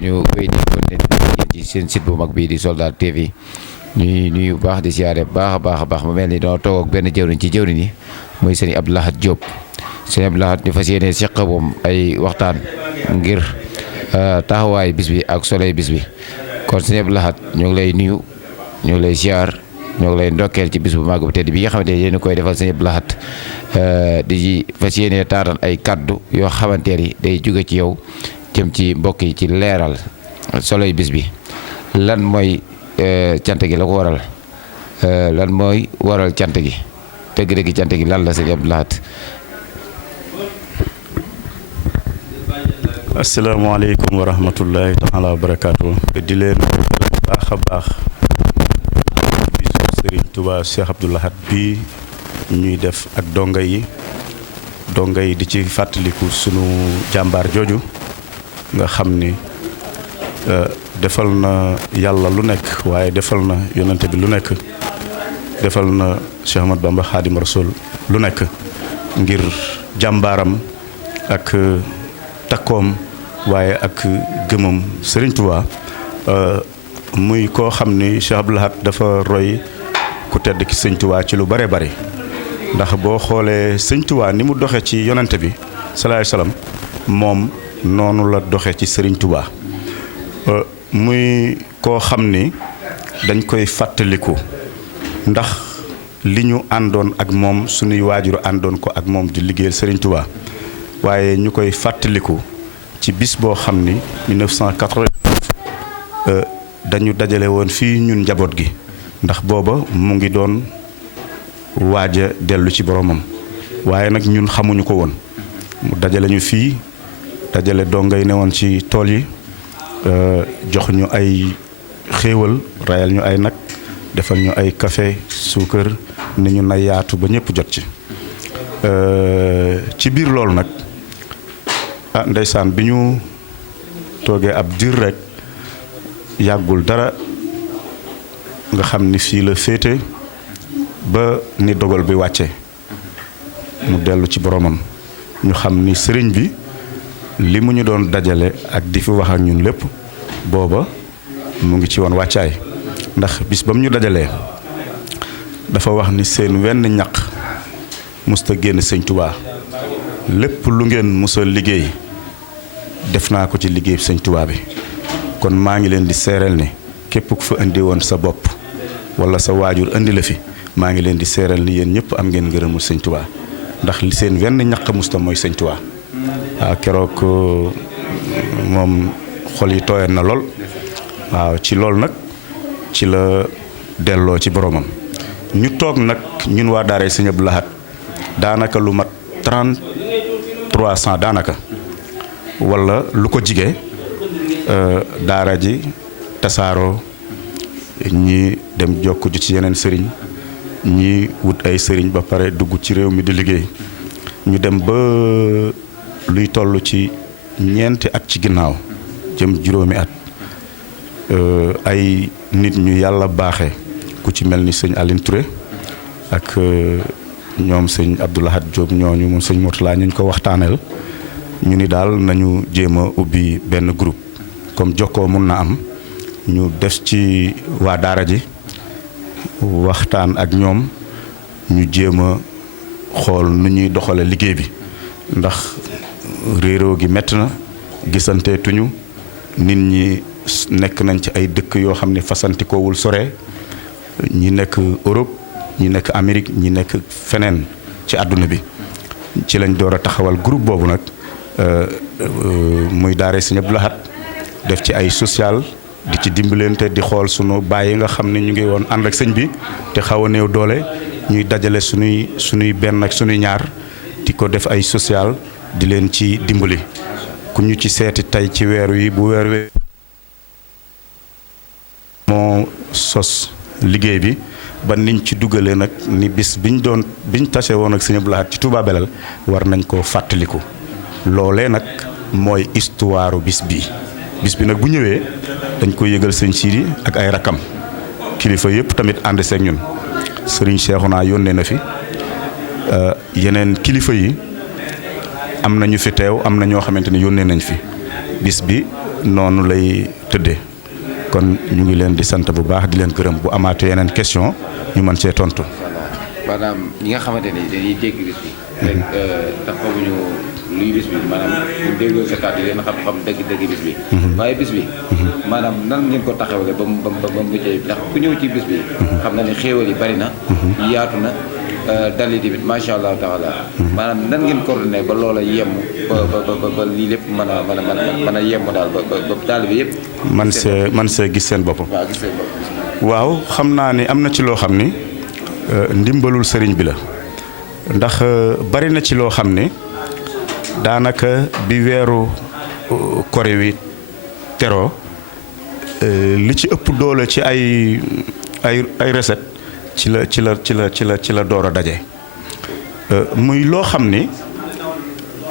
ñu koy déglu ci seen site bu mag bii di Soldat TV ñuy nuyu bu baax di siyaare baax a baax mu mel ni doo toog ak benn jëwriñ ci jëwriñ yi muy sëñ Abdou Lahad Diop. sëñ Abdou Lahad ñu fas yéene seq moom ay waxtaan ngir taxawaay bis bi ak soloy bis bi kon sëñ Abdou Lahad ñu ngi lay nuyu ñu ngi lay siyaar ñoo ngi lay ndokkeel ci bis bu màgg bu tedd bi nga xamante ne yéen koy defal sëñ Abdou Lahad di fas yéene taataan ay kaddu yoo xamante ni day jóge ci yow jëm ci mbokk yi ci leeral soloy bis bi lan mooy cant gi la ko waral lan mooy waral cant gi dëgg-dëgg cant gi lan la sëñ Abdou Lahad. asalaamaaleykum wa rahmatullahi taala wa barakaatu. di leen baax a baax bisu Serigne Touba Cheikh Abdou Lahad bi ñuy def ak donga yi di ci fàttaliku sunu jàmbaar jooju nga xam ni defal na yàlla lu nekk waaye defal na yonante bi lu nekk defal na Cheikh Ahmad Bamba Xaadim Rasul lu nekk ngir jàmbaaram ak takkoom waaye ak gëmam Serigne Touba muy koo xam ni Cheikh Abdou Lahad dafa roy ku tedd ki Sëñ Touba ci lu bare bari ndax boo xoolee Sëñ Touba ni mu doxe ci yonante bi salaay salaam moom noonu la doxe ci Serigne Touba muy koo xam ni dañ koy fàttaliku ndax li ñu àndoon ak moom suñuy waajuru àndoon ko ak moom di liggéeyal Serigne Touba waaye ñu koy fàttaliku ci bis boo xam ni 1980 dañu dajale woon fii ñun njaboot gi ndax booba mu ngi doon waaj a dellu ci boromam waaye nag ñun xamuñu ko woon mu dajale ñu fii dajale dongay ne woon ci tool yi jox ñu ay xéewal rayal ñu ay nag defal ñu ay café suukar ni ñu na yaatu ba ñëpp jot ci biir loolu nag ndeysaan bi ñu toogee ab diir rek yàggul dara nga xam ni fii la féete ba ni dogal bi wàcce mu dellu ci boromam ñu xam ni sëriñ bi li mu ñu doon dajale ak di fi wax ak ñun lépp booba mu ngi ci woon wàccaay ndax bis ba mu ñu dajalee dafa wax ni seen wenn ñaq musta génn Sëñ Touba lépp lu ngeen musa liggéey def naa ko ci liggéey Sëñ Touba bi kon maa ngi leen di seeral ni képp ku fa indi woon sa bopp wala sa waajur indi la fi maa ngi leen di seeral ni yéen ñëpp am ngeen ngërëmul Sëñ Touba ndax li seen wenn ñaq musta mooy Sëñ Touba waaw keroog moom xol yi tooyoon na lool waaw ci loolu nag ci la delloo ci boromam ñu toog nag ñun waa daara Sëñ Abdou Lahad daanaka lu mat 300 daanaka wala lu ko jige daara ji tasaaroo ñi dem jokku ji ci yeneen sëriñ ñi wut ay sëriñ ba pare dugg ci réew mi di liggéey ñu dem ba luy toll ci ñeenti at ci ginnaaw jëm juróomi at ay nit ñu yàlla baaxe ku ci mel ni sëñ Aline Touré ak ñoom sëñ Abdou Lahad Diop ñooñu moom sëñ Mourtala ñu ko waxtaaneel ñu ni daal nañu jéem a ubbi benn groupe comme jokkoo mun na am ñu def ci waa daara ji waxtaan ak ñoom ñu jéem a xool nu ñuy doxale liggéey bi ndax réeroo gi metti na gisanteetuñu nit ñi nekk nañ ci ay dëkk yoo xam ne fasantikowul sore ñi nekk Europe ñi nekk Amérique ñi nekk feneen ci àdduna bi ci lañ door a taxawal groupe boobu nag muy daara Sëñ Abdou Lahad def ci ay social di ci dimbalante di xool sunu baay yi nga xam ne ñu ngi woon ànd ak sëñ bi te xaw a néew doole ñuy dajale sunuy benn ak sunuy ñaar di ko def ay social di leen ci dimbali ku ñu ci seeti tey ci weer wi bu weer wi moo sos liggéey bi ba niñ ci dugalee nag ni bis biñ tase woon ak Sëñ Abdou Lahad ci Touba Belel war nañ koo fàttaliku loolee nag mooy histoire bis bi nag bu ñëwee dañ koy yëgal sëñ Sidi ak ay rakam kilifa yëpp tamit ànd seeg ñun sëriñ Cheikhouna yónnee na fi yeneen kilifa yi am na ñu fi teew am na ñoo xamante ni yónnee nañ fi bis bi noonu lay tëddee kon ñu ngi leen di sant bu baax di leen gërëm bu amaatee yeneen question ñu mën cee tontu. maanaam ñi nga xamante ni dañuy dégg bis bi. rek tax xamuñu luy bis bi maanaam bu dégloo sa kàddu leen xam dëgg bis bi. waaye bis bi. maanaam nan ngeen ko taxawale ba mu muccee ndax ku ñëw ci bis bi. xam na ne xéewal yi bari na. yaatu na dal yi tamit macha allah taala. maanaam nan ngeen coordonné ba loola yemm ba lii lépp mën a yemm daal ba taal bi yëpp. man see gis seen bopp. waaw gis seen bopp. waaw xam naa ni am na ci loo xam ni. ndimbalul sëriñ bi la ndax bari na ci loo xam ne daanaka bi weeru kori wi teroo li ci ëpp doole ci ay recette ci la door a daje muy loo xam ni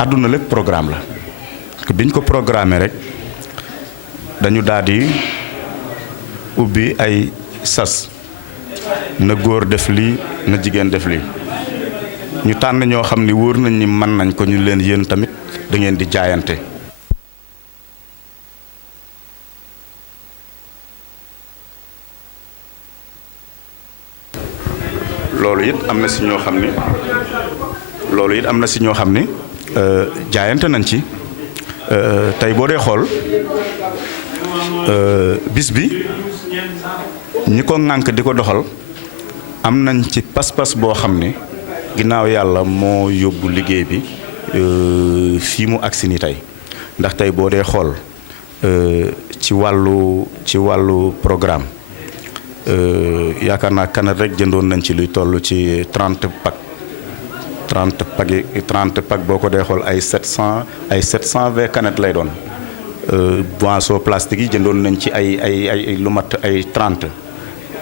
àdduna lépp programme la biñ ko programmé rek dañu daal di ubbi ay sas na góor def lii na jigéen def lii ñu tànn ñoo xam ni wóor nañ ni mën nañ ko ñu leen yéen tamit da ngeen di jaayante. loolu it am na si ñoo xam ni jaayante nañ ci tey boo dee xool bis bi ñi ko ŋànk di ko doxal. am nañ ci pas-pas boo xam ne ginnaaw yàlla moo yóbbu liggéey bi fii mu agsi ni tey ndax tey boo dee xool ci wàllu programme yaakaar naa kanat rek jëndoon nañ ci luy toll ci 30 pack boo ko dee xool ay 720 kanet lay doon boisson plastique yi jëndoon nañ ci ay lu mat ay 30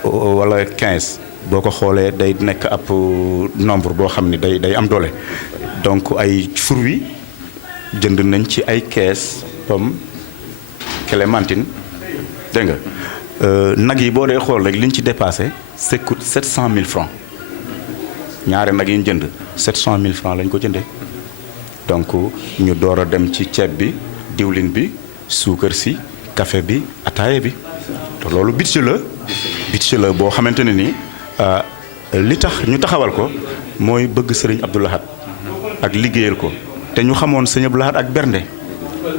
wala 15 boo ko xoolee day nekk ab nombre boo xam ni day am doole donc ay fruits jënd nañ ci ay kees pomme clémentine dégg nga nag yi boo dee xool rek liñ ci dépassé c'est coûte 700 000 francs ñaari nag yi ñu jënd 700 000 francs lañ ko jëndee donc ñu door a dem ci ceeb bi diwlin bi suukar si café bi ataaye bi te loolu budget la boo xamante ne nii li tax ñu taxawal ko mooy bëgg sëriñ Abdou Lahad ak liggéeyal ko te ñu xamoon sëriñ Abdou Lahad ak bernde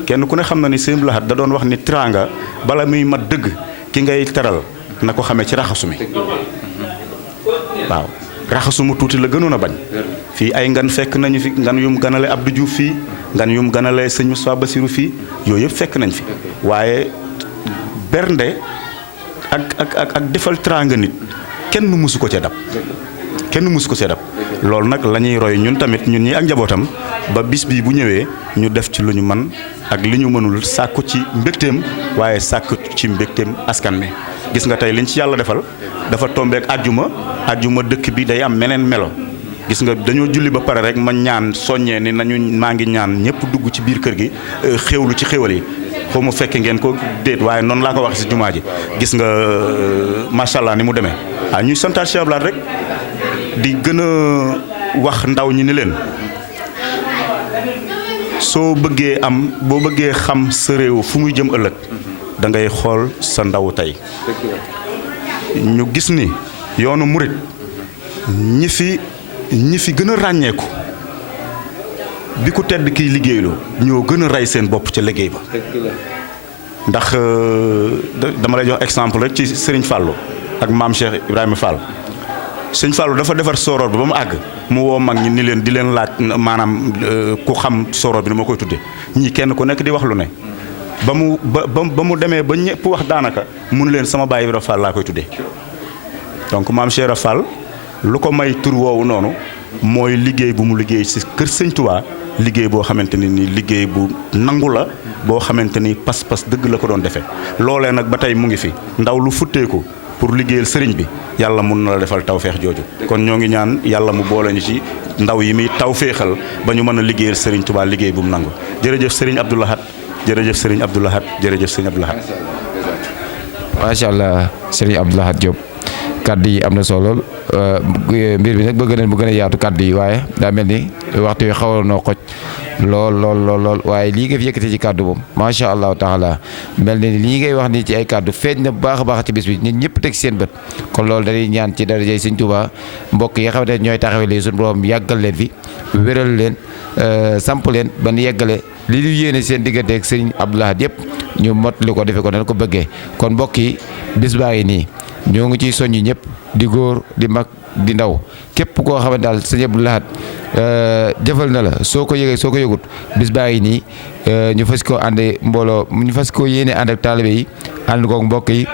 kenn ku ne xam na ni sëriñ Abdou Lahad da doon wax ni teraanga bala muy mat dëgg ki ngay teral na ko xamee ci raxasu mi waaw raxasu mu tuuti la gënoon a bañ fii ay ngan fekk nañu fi ngan yum ganale Abdou Diouf fii ngan yum ganale sëñ Moussa Bassirou fii yooyu yëpp fekk nañ fi waaye bernde ak defal teraanga nit kenn musu ko cee dab loolu nag la ñuy roy ñun tamit ñun ñi ak njabootam ba bis bii bu ñëwee ñu def ci lu ñu man ak li ñu mënul sàkku ci mbégteem waaye sàkku ci mbégteem askan mi gis nga tey liñ ci yàlla defal dafa tombeek àjjuma dëkk bi day am meneen melo gis nga dañoo julli ba pare rek ma ñaan soññee ni maa ngi ñaan ñëpp dugg ci biir kër gi xéewlu ci xéewal yi xaw ma fekke ngeen ko déet waaye noonu laa ko wax ci jumaa ji gis nga macha allah ni mu demee ñuy santaat Cheikh Abdoul Ahad rek di gën a wax ndaw ñi ni leen boo bëggee xam sa réew fu muy jëm ëllëg da ngay xool sa ndaw tey ñu gis ni yoonu murit ñi fi gën a ràññeeku bi ku tedd kiy liggéeyloo ñoo gën a rey seen bopp ca liggéey ba ndax dama lay jox exemple rek ci Serigne Fallou ak maam Cheikh Ibrahima Fall Serigne Fallou dafa defar sooroor bi ba mu àgg mu woo mag ñi ni leen di leen laaj maanaam ku xam sooroor bi ni ma koy tudde ñii kenn ku nekk di wax lu ne ba mu demee ba ñëpp wax daanaka mun leen sama baay Ibrahima Fall laa koy tuddee donc maam Cheikh Ibrahima Fall lu ko may tur woowu noonu mooy liggéey bu mu liggéey ci kër Sëñ Tuubaa liggéey boo xamante ni liggéey bu nangu la boo xamante ni pas-pas dëgg la ko doon defee loolee nag ba tey mu ngi fi ndaw lu futteeku pour liggéeyal sëriñ bi yàlla mun na la defal tawféex jooju kon ñoo ngi ñaan yàlla mu boole ñu ci ndaw yi muy tawféexal ba ñu mën a liggéeyal sëriñ Tuubaa liggéey bu mu nangu jërëjëf sëriñ Abdou Lahad jërëjëf sëriñ Abdou Lahad jërëjëf sëriñ Abdou Lahad. macha allah sëriñ Abdou Lahad Diop kaddu yi am na solo mbir bi nag bëgg nañ bu gën a yaatu kaddu yi waaye daa mel ni waxtu wi xawoon noo xoj lool waaye lii nga fi yëkkati ci kàddu moom macha allahu taala mel na ni lii ngay wax ni ci ay kàddu feeñ na bu baax a baax ci bis bi nit ñëpp teg seen bët kon loolu dañuy ñaan ci darajay Sëñ Tuubaa mbokk yi nga xamante ne ñooy taxawee lii suñu borom yàggal leen fi wéral leen samp leen ba nu yeggale li ñu yéene seen diggante ak Sëriñ Abdou Lahad yëpp ñu mottali ko defee ko dañ ko bëggee kon mbokk yi bis baa ngi nii ñoo ngi ciy soññi ñëpp di góor di mag di ndaw képp koo xamante daal Sëriñ Abdou Lahad jëfal na la soo ko yëgee soo ko yëgut bis baa ngi nii ñu fas ko ànd mbooloo ñu fas ko yéene ànd ak taalibe yi ànd koog mbokk yi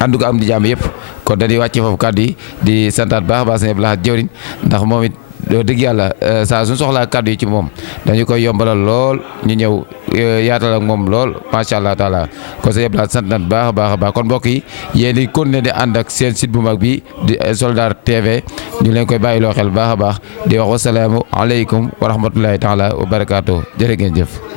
ànd ko am di jàmm yëpp kon dañuy wàcce foofu kàddu yi di santaat baax a baax Sëriñ Abdou Lahad jëwriñ ndax moom it dëgg yàlla saa suñu soxlaa kàddu yi ci moom dañu koy yombalal lool ñu ñëw yaatal ak moom lool macha allah taala kon Sëriñ Abdou Lahad sant nañ baax a baax kon mbokk yi yéen di continuer di ànd ak seen site bu mag bi di Soldar TV ñu leen koy bàyyiloo xel baax a baax di wax wasalaamu aleykum wa rahmatullahi taala wa barakaatu jërë ngeen jëf.